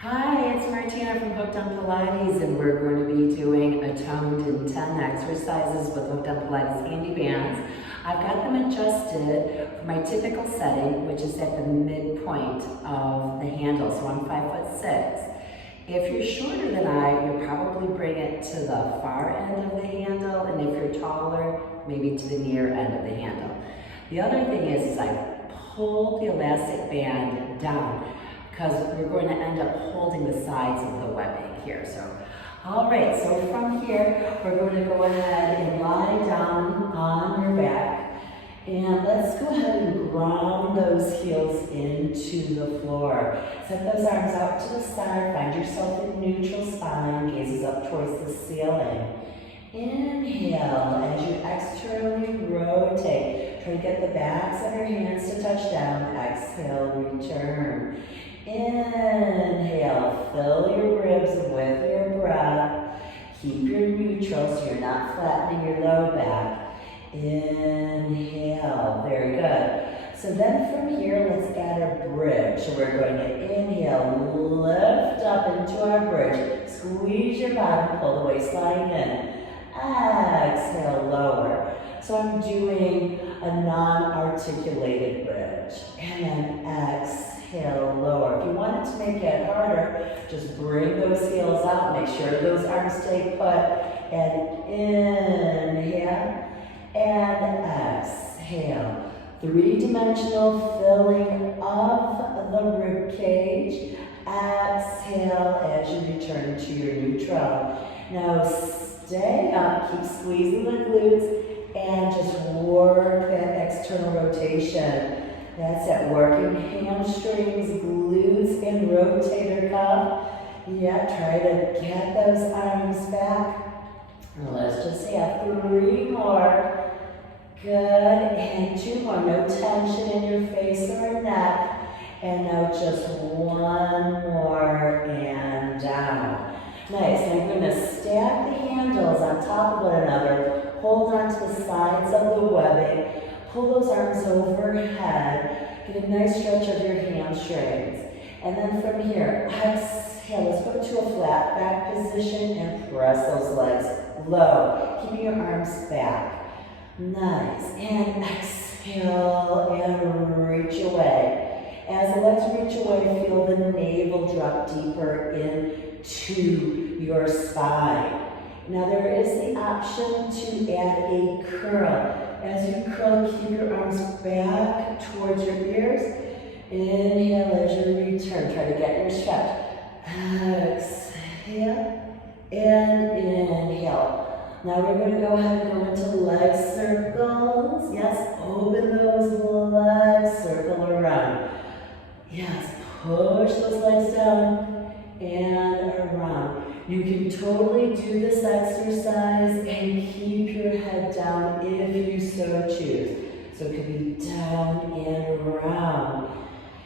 Hi, it's Martina from Hookef Pilates, and we're going to be doing a toned and 10 exercises with Hookef Pilates Handibands. I've got them adjusted for my typical setting, which is at the midpoint of the handle, so I'm 5'6". If you're shorter than I, you'll probably bring it to the far end of the handle, and if you're taller, maybe to the near end of the handle. The other thing is I pull the elastic band down, because we're going to end up holding the sides of the webbing here. So, all right, so from here, we're going to go ahead and lie down on your back. And let's go ahead and ground those heels into the floor. Set those arms out to the side, find yourself in neutral spine, gazes up towards the ceiling. Inhale as you externally rotate. Try to get the backs of your hands to touch down. Exhale, return. Inhale, fill your ribs with your breath. Keep your neutral so you're not flattening your low back. Inhale, very good. So then from here, let's add a bridge. So we're going to inhale, lift up into our bridge. Squeeze your bottom, pull the waistline in. Exhale, lower. So I'm doing a non-articulated bridge. And then exhale, lower. If you wanted to make it harder, just bring those heels out. Make sure those arms stay put. And inhale. And exhale. Three-dimensional filling of the rib cage. Exhale as you return to your neutral. Now stay up, keep squeezing the glutes, and just work that external rotation. That's it, working hamstrings, glutes, and rotator cuff. Yeah, try to get those arms back. Let's just have 3 more. Good, and 2 more. No tension in your face or neck. And now just 1 more, and down. Nice, and I'm going to stack the handles on top of one another. Hold on to the sides of the webbing. Pull those arms overhead. Get a nice stretch of your hamstrings. And then from here, exhale. Let's go to a flat back position and press those legs low. Keep your arms back. Nice. And exhale and reach away. As the legs reach away, feel the navel drop deeper into your spine. Now there is the option to add a curl. As you curl, keep your arms back towards your ears. Inhale as you return. Try to get your stretch. Exhale and inhale. Now we're going to go ahead and go into leg circles. Yes, open those legs, circle around. Yes, push those legs down and around. You can totally do this exercise and keep your head down if you so choose. So it could be down and around.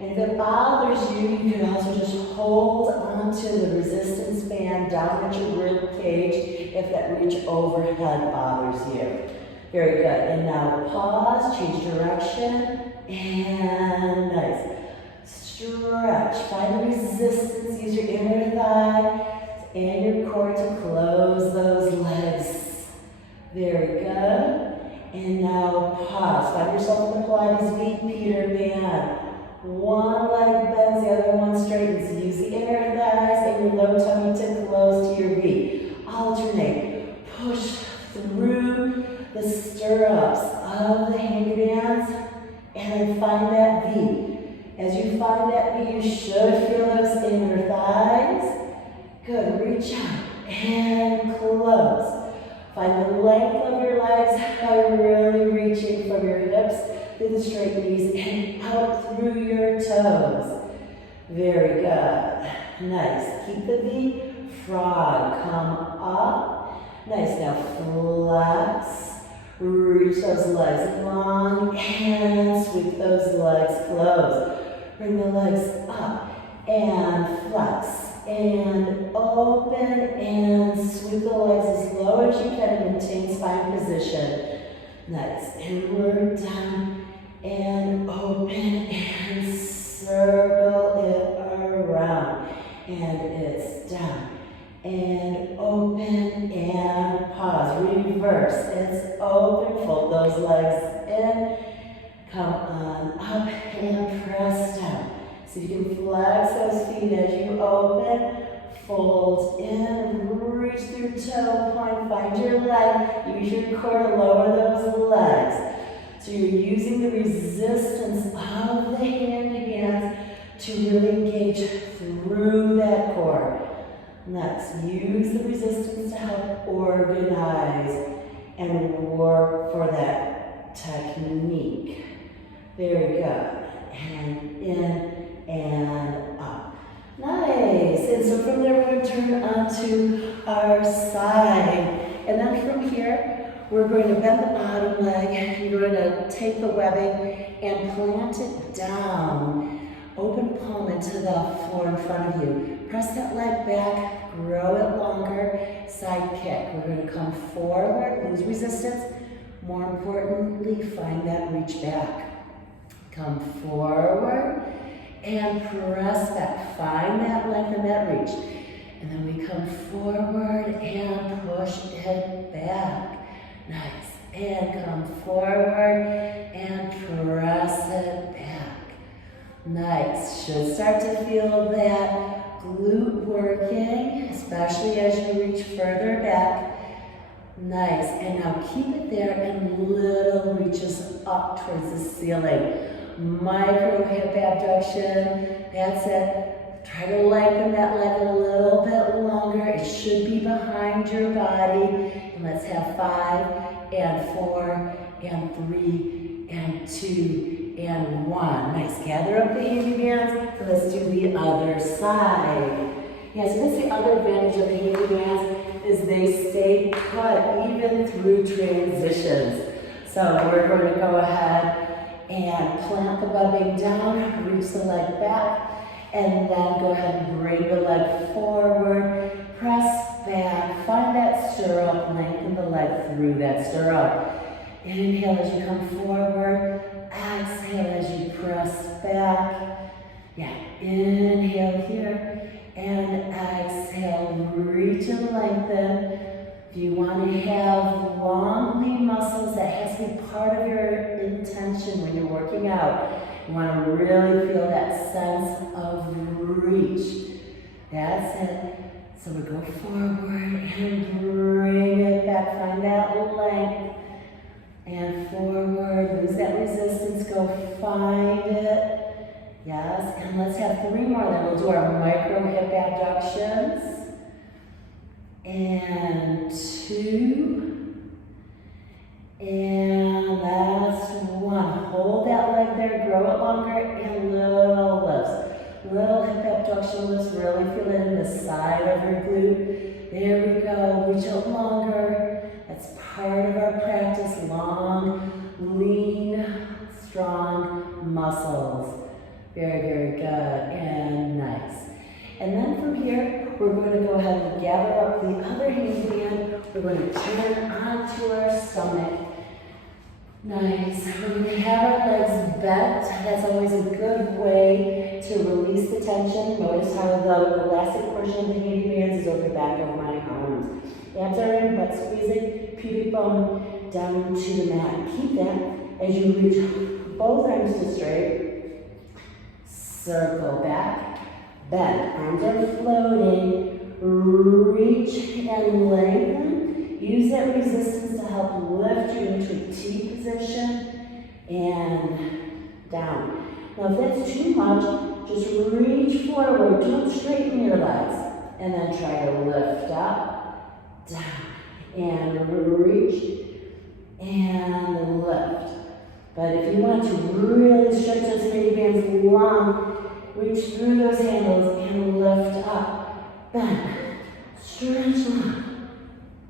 And if it bothers you, you can also just hold onto the resistance band down at your rib cage if that reach overhead bothers you. Very good. And now pause, change direction, and nice. Stretch, find the resistance, use your inner thigh and your core to close those legs. Very good. And now pause, find yourself in the Pilates V, Peter band. One leg bends, the other one straightens. Use the inner thighs and your low tummy to close to your V. Alternate, push through the stirrups of the handibands and then find that V. As you find that V, you should feel those inner thighs. Good, reach out and close. Find the length of your legs by really reaching from your hips through the straight knees and out through your toes. Very good. Nice. Keep the V. Frog. Come up. Nice. Now flex. Reach those legs long and sweep those legs close. Bring the legs up and flex and open and sweep the legs as low as you can. Maintain spine position. Nice. And we're down and open and circle it around. and it's down. And open and pause. Reverse. It's open. Fold those legs in. Come on up and press down. So you can flex those feet as you open. Fold in. Reach through toe point. Find your leg. Use your core to lower those legs. So you're using the resistance of the handibands to really engage through that core. Next, use the resistance to help organize and work for that technique. Very good. And in and up. Nice. And so from there, we're going to turn onto our side. And then from here, we're going to bend the bottom leg. You're going to take the webbing and plant it down. Open palm into the floor in front of you. Press that leg back, grow it longer, side kick. We're going to come forward, lose resistance. More importantly, find that reach back. Come forward and press back. Find that length and that reach. And then we come forward and push it back. Nice. And come forward and press it back. Nice. Should start to feel that glute working, especially as you reach further back. Nice. And now keep it there and little reaches up towards the ceiling. Micro hip abduction. That's it. Try to lengthen that leg a little bit longer. It should be behind your body. And let's have 5 and 4 and 3 and 2 and 1. Nice. Gather up the handibands. So let's do the other side. Yeah, so that's the other advantage of the handibands is they stay cut even through transitions. So we're going to go ahead and plant the webbing down, reach the leg back, and then go ahead and bring the leg forward, press back, find that stirrup, lengthen the leg through that stirrup. Inhale as you come forward, exhale as you press back. Yeah, inhale here, and exhale, reach and lengthen. If you want to have long lean muscles, that has to be part of your intention when you're working out. You want to really feel that sense of reach. That's it. So we go forward and bring it back. Find that length. And forward. Lose that resistance. Go find it. Yes. And let's have 3 more. Then we'll do our micro hip abductions. And 2. And last 1. Hold that leg there, grow it longer, and little lifts. Little hip abduction lifts, really feel it in the side of your glute. There we go, reach out longer. That's part of our practice. Long, lean, strong muscles. Very, very good and nice. And then from here, we're going to go ahead and gather up the other handband. We're going to turn onto our stomach. Nice. We're going to have our legs bent. That's always a good way to release the tension. Notice how the elastic portion of the handybands is over the back of my arms. Abs are in, butt squeezing, pubic bone down to the mat. Keep that as you reach both arms to straight. Circle back. Bend. Arms are floating. Reach and lengthen. Use that resistance to help lift you into a T position and down. Now if that's too much, just reach forward. Don't straighten your legs. And then try to lift up, down, and reach, and lift. But if you want to really stretch those handybands long, reach through those handles and lift up. Bend, stretch long,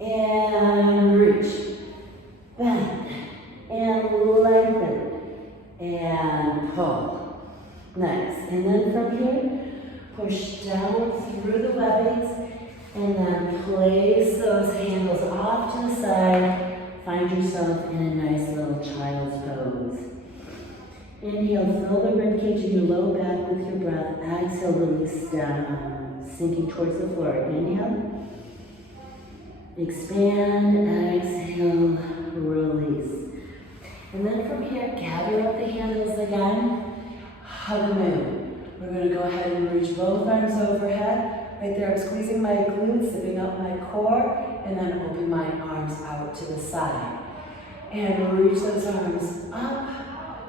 and reach. Bend, and lengthen, and pull. Nice. And then from here, push down through the webbings, and then place those handles off to the side. Find yourself in a nice little child's pose. Inhale, fill the ribcage in your low back with your breath. Exhale, release down, sinking towards the floor. Inhale, expand, exhale, release. And then from here, gather up the handles again, hug the moon. We're going to go ahead and reach both arms overhead. Right there, I'm squeezing my glutes, zipping up my core, and then open my arms out to the side. And reach those arms up,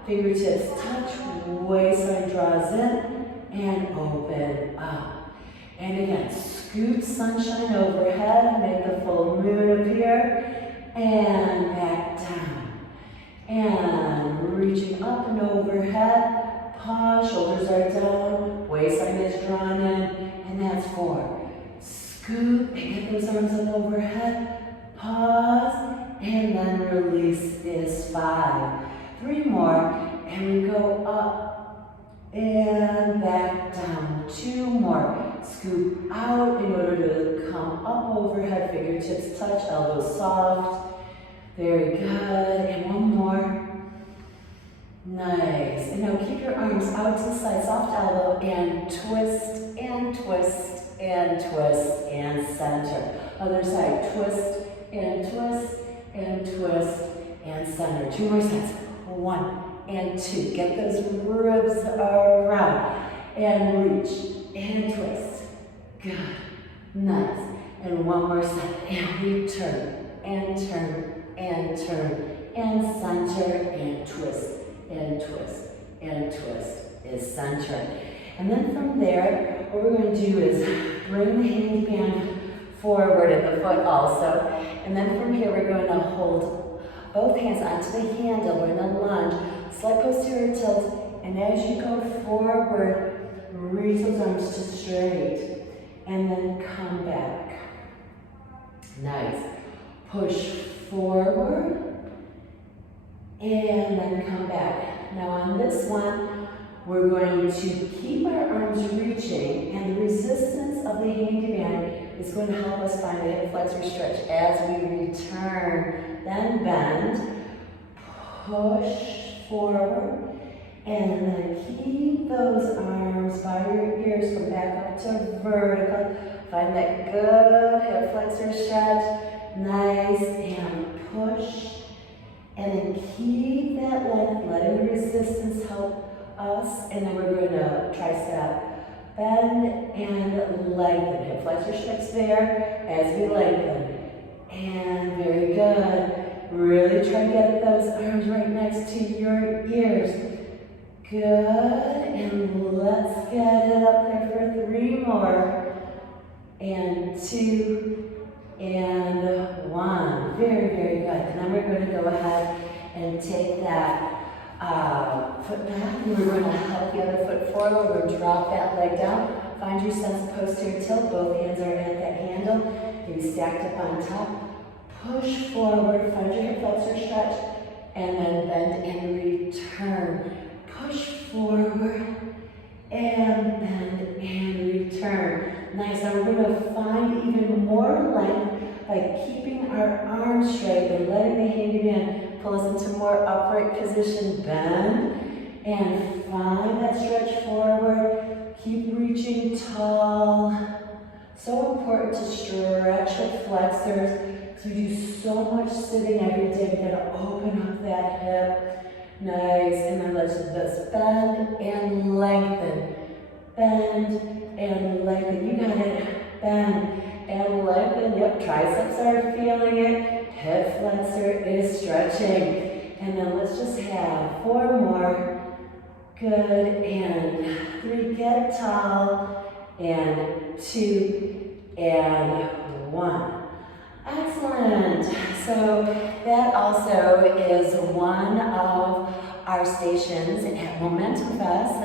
fingertips touch, waistline draws in, and open up. And again, scoop sunshine overhead, make the full moon appear, and back down. And reaching up and overhead, pause, shoulders are down, waistline is drawn in, and that's 4. Scoop and get those arms up overhead, pause, and then release is 5. 3 more, and we go up and back down. 2 more. Scoop out in order to come up overhead, fingertips touch, elbows soft. Very good, and 1 more. Nice, and now keep your arms out to the side, soft elbow, and twist, and twist, and twist, and center. Other side, twist, and twist, and twist, and center. 2 more sets. 1 and 2. Get those ribs around, and reach, and twist. Good, nice. And 1 more set, and return, and turn, and turn, and center, and twist, and twist, and twist is center. And then from there, what we're going to do is bring the handy band forward at the foot also. And then from here, we're going to hold both hands onto the handle. We're going to lunge, slight posterior tilt, and as you go forward, reach those arms to straight, and then come back. Nice. Push forward, and then come back. Now on this one, we're going to keep our arms reaching, and the resistance of the handy band is going to help us find the hip flexor stretch as we return. Then bend, push forward, and then keep those arms by your ears. Come back up to vertical. Find that good hip flexor stretch. Nice, and push. And then keep that length, letting resistance help us. And then we're going to tricep, bend, and lengthen. Hip flexor stretch there as we lengthen. And very good. Really try to get those arms right next to your ears. Good. And let's get it up there for 3 more. And 2. And 1. Very, very good. And then we're going to go ahead and take that foot back, and we're going to help the other foot forward. We're going to drop that leg down. Find your sense of posterior tilt. Both hands are at that handle. Maybe stacked up on top. Push forward. Find your hip flexor stretch. And then bend and return. Push forward. And bend and return. Nice. Now we're going to find even more length by keeping our arms straight and letting the handy band pull us into more upright position. Bend and find that stretch forward. Keep reaching tall. So important to stretch the flexors because we do so much sitting every day. We gotta open up that hip. Nice. And then let's just bend and lengthen. Bend and lengthen. You got it. Bend and lengthen. Yep, triceps are feeling it. Hip flexor is stretching. And then let's just have 4 more. Good. And 3. Get tall. And 2. And 1. Excellent. So that also is one of our stations at Momemtum Fest.